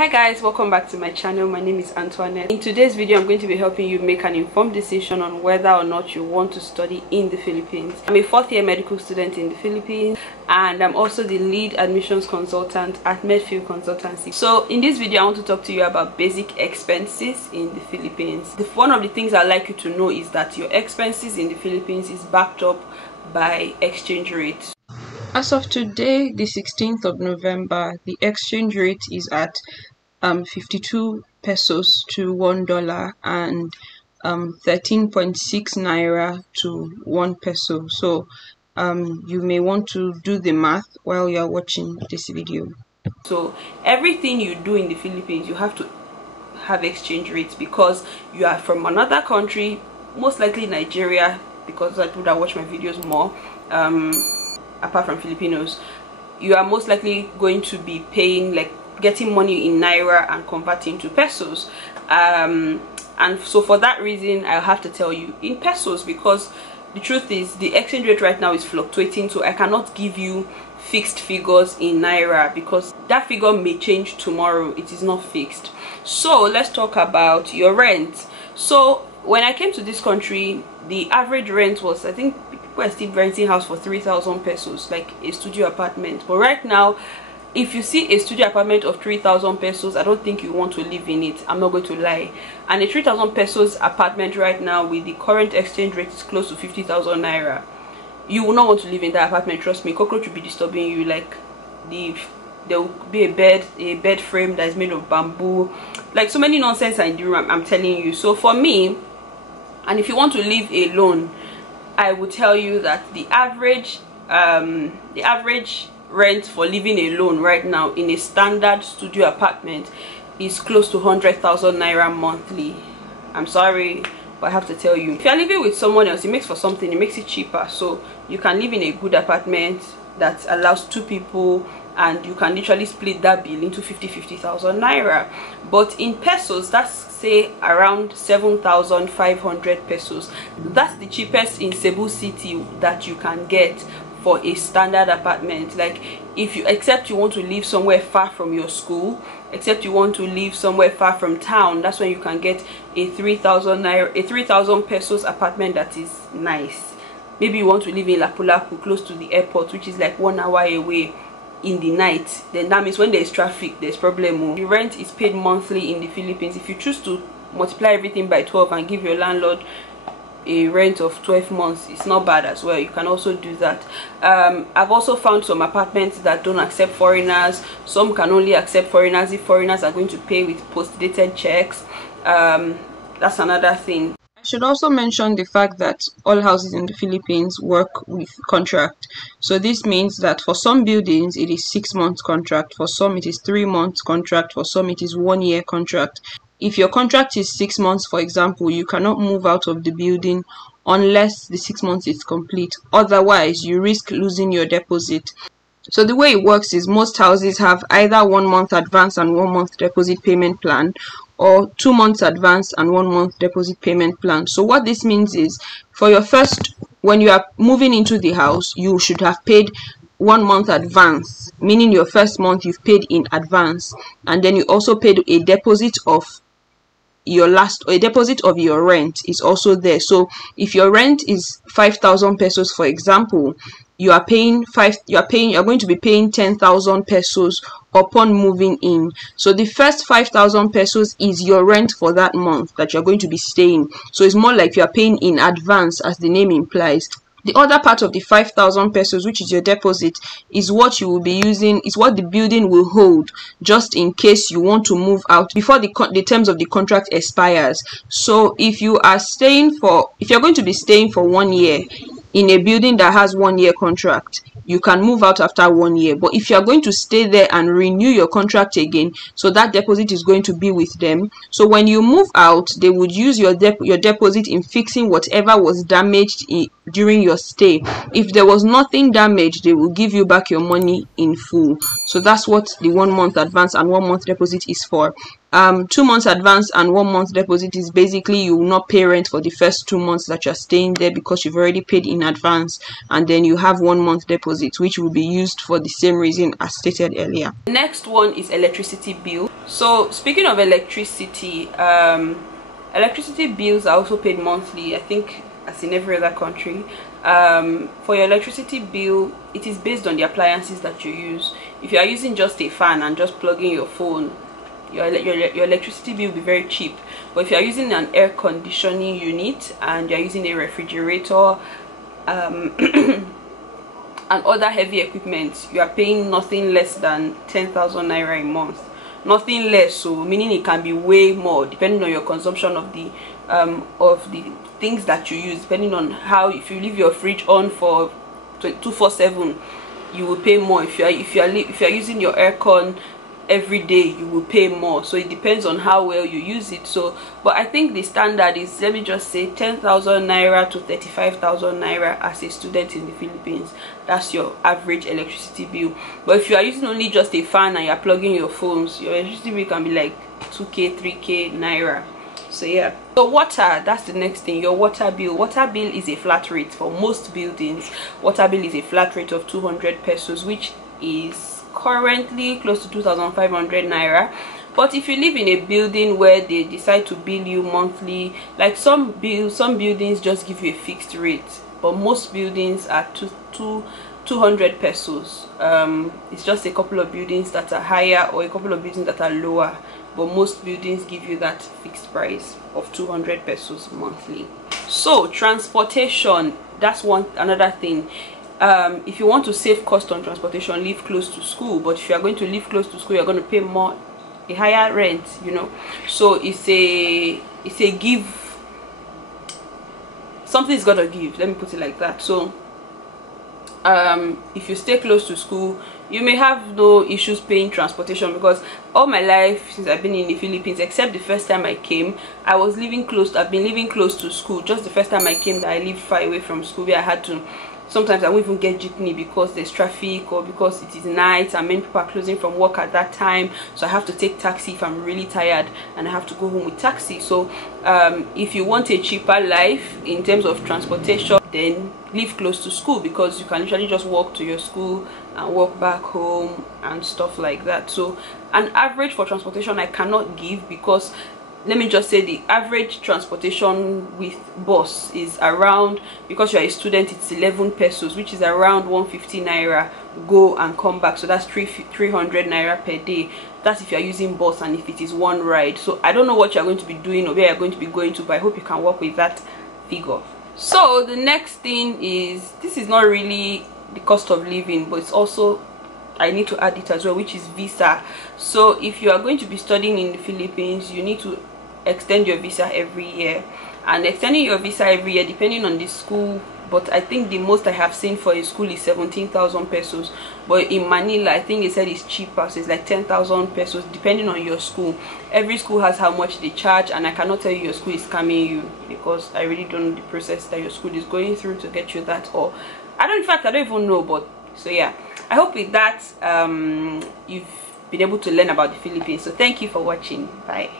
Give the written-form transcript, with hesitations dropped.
Hi guys, welcome back to my channel. My name is Antoinette. In today's video I'm going to be helping you make an informed decision on whether or not you want to study in the Philippines. I'm a fourth-year medical student in the Philippines and I'm also the lead admissions consultant at Medfield Consultancy. So in this video I want to talk to you about basic expenses in the Philippines. One of the things I'd like you to know is that your expenses in the Philippines is backed up by exchange rates. As of today, the 16th of November, the exchange rate is at 52 pesos to $1 and 13.6 naira to 1 peso. So you may want to do the math while you are watching this video. So everything you do in the Philippines, you have to have exchange rates because you are from another country, most likely Nigeria, because I would have watched my videos more. Apart from Filipinos, you are most likely going to be paying, like getting money in naira and converting to pesos, and so for that reason I'll have to tell you in pesos, because the truth is the exchange rate right now is fluctuating, so I cannot give you fixed figures in naira because that figure may change tomorrow. It is not fixed. So let's talk about your rent. So when I came to this country, the average rent was, I think people are still renting house for 3,000 pesos, like a studio apartment. But right now, if you see a studio apartment of 3,000 pesos, I don't think you want to live in it. I'm not going to lie. And a 3,000 pesos apartment right now with the current exchange rate is close to 50,000 naira. You will not want to live in that apartment. Trust me, cockroach will be disturbing you. Like there will be a bed frame that is made of bamboo, like so many nonsense in the room, I'm telling you. So for me, and if you want to live alone, I would tell you that the average rent for living alone right now in a standard studio apartment is close to 100,000 naira monthly. I'm sorry, but I have to tell you, if you're living with someone else, it makes for something, it makes it cheaper. So you can live in a good apartment that allows 2 people, and you can literally split that bill into 50,000 naira. But in pesos, that's say around 7,500 pesos. That's the cheapest in Cebu City that you can get for a standard apartment. Like if you, except you want to live somewhere far from your school, except you want to live somewhere far from town, that's when you can get a 3,000 naira, a 3,000 pesos apartment that is nice. Maybe you want to live in Lapu-Lapu, close to the airport, which is like 1 hour away in the night, then that means when there's traffic, there's problem. The rent is paid monthly in the Philippines. If you choose to multiply everything by 12 and give your landlord a rent of 12 months, it's not bad as well. You can also do that. I've also found some apartments that don't accept foreigners. Some can only accept foreigners if foreigners are going to pay with post-dated checks. That's another thing. I should also mention the fact that all houses in the Philippines work with contract. So this means that for some buildings it is 6 months contract, for some it is 3 months contract, for some it is 1 year contract. If your contract is 6 months, for example, you cannot move out of the building unless the 6 months is complete. Otherwise, you risk losing your deposit. So the way it works is most houses have either 1 month advance and 1 month deposit payment plan, or 2 months advance and 1 month deposit payment plan. So what this means is, for your first, when you are moving into the house, you should have paid 1 month advance, meaning your first month you've paid in advance, and then you also paid a deposit of your a deposit of your rent is also there. So if your rent is 5,000 pesos, for example, you are going to be paying 10,000 pesos upon moving in. So the first 5,000 pesos is your rent for that month that you're going to be staying. So it's more like you are paying in advance, as the name implies. The other part of the 5,000 pesos, which is your deposit, is what you will be using, is what the building will hold just in case you want to move out before the terms of the contract expires. So if you're going to be staying for 1 year in a building that has 1 year contract, you can move out after 1 year. But if you are going to stay there and renew your contract again, so that deposit is going to be with them. So when you move out, they would use your deposit in fixing whatever was damaged during your stay. If there was nothing damaged, they will give you back your money in full. So that's what the 1 month advance and 1 month deposit is for. 2 months advance and 1 month deposit is basically you will not pay rent for the first 2 months that you're staying there because you've already paid in advance, and then you have 1 month deposit deposit, which will be used for the same reason as stated earlier. The next one is electricity bill. So speaking of electricity, electricity bills are also paid monthly, I think, as in every other country. For your electricity bill, it is based on the appliances that you use. If you are using just a fan and just plugging your phone, your electricity bill will be very cheap. But if you are using an air conditioning unit and you are using a refrigerator and other heavy equipment, you are paying nothing less than 10,000 naira a month. Nothing less, so meaning it can be way more depending on your consumption of the things that you use. Depending on how, if you leave your fridge on for 24/7, you will pay more. If you are using your aircon every day, you will pay more. So it depends on how well you use it. So, but I think the standard is, let me just say, 10,000 naira to 35,000 naira as a student in the Philippines. That's your average electricity bill. But if you are using only just a fan and you are plugging your phones, your electricity bill can be like 2k 3k naira. So yeah. So water, that's the next thing. Your water bill. Water bill is a flat rate for most buildings. Water bill is a flat rate of 200 pesos, which is currently close to 2,500 naira. But if you live in a building where they decide to bill you monthly, like some buildings just give you a fixed rate, but most buildings are 200 pesos. It's just a couple of buildings that are higher or a couple of buildings that are lower, but most buildings give you that fixed price of 200 pesos monthly. So transportation, that's another thing. If you want to save cost on transportation, live close to school. But if you are going to live close to school, you're going to pay a higher rent, you know. So it's a give. Something's got to give, let me put it like that. So if you stay close to school, you may have no issues paying transportation, because all my life since I've been in the Philippines, except the first time I came, I've been living close to school. Just the first time I came that I lived far away from school, where I had to, sometimes I won't even get jeepney because there's traffic or because it is night and many people are closing from work at that time. So I have to take taxi if I'm really tired and I have to go home with taxi. So if you want a cheaper life in terms of transportation, then live close to school, because you can literally just walk to your school and walk back home and stuff like that. So an average for transportation I cannot give, because let me just say the average transportation with bus is around, because you're a student, it's 11 pesos, which is around 150 naira go and come back. So that's 300 naira per day. That's if you're using bus and if it is one ride. So I don't know what you're going to be doing or where you're going to be going to, but I hope you can work with that figure. So the next thing is, this is not really the cost of living, but it's also, I need to add it as well, which is visa. So if you are going to be studying in the Philippines, you need to extend your visa every year. And extending your visa every year, depending on the school, but I think the most I have seen for a school is 17,000 pesos. But in Manila, I think they said it's cheaper, so it's like 10,000 pesos depending on your school. Every school has how much they charge, and I cannot tell you your school is scamming you, because I really don't know the process that your school is going through to get you that, or I don't even know. But so yeah, I hope with that you've been able to learn about the Philippines. So thank you for watching. Bye.